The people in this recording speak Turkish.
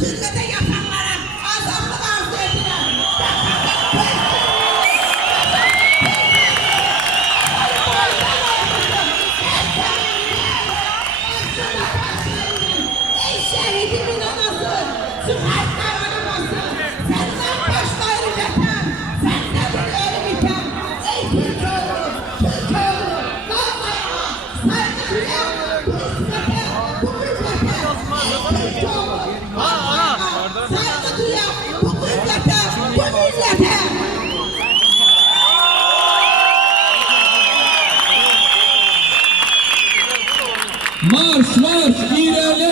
türbede yatanlara azaplık arzu edilen. Ey şehidimin anası, Süheytler animası, senden başlayır vatan, senden ölüm iken. Ey Türkoğlu, Türkoğlu, vallaha, saygıya, bu hizmete, bu hürmete. Ey Türkoğlu, vallaha, saygıya, bu hürmete, bu millete. Marş marş ilerle.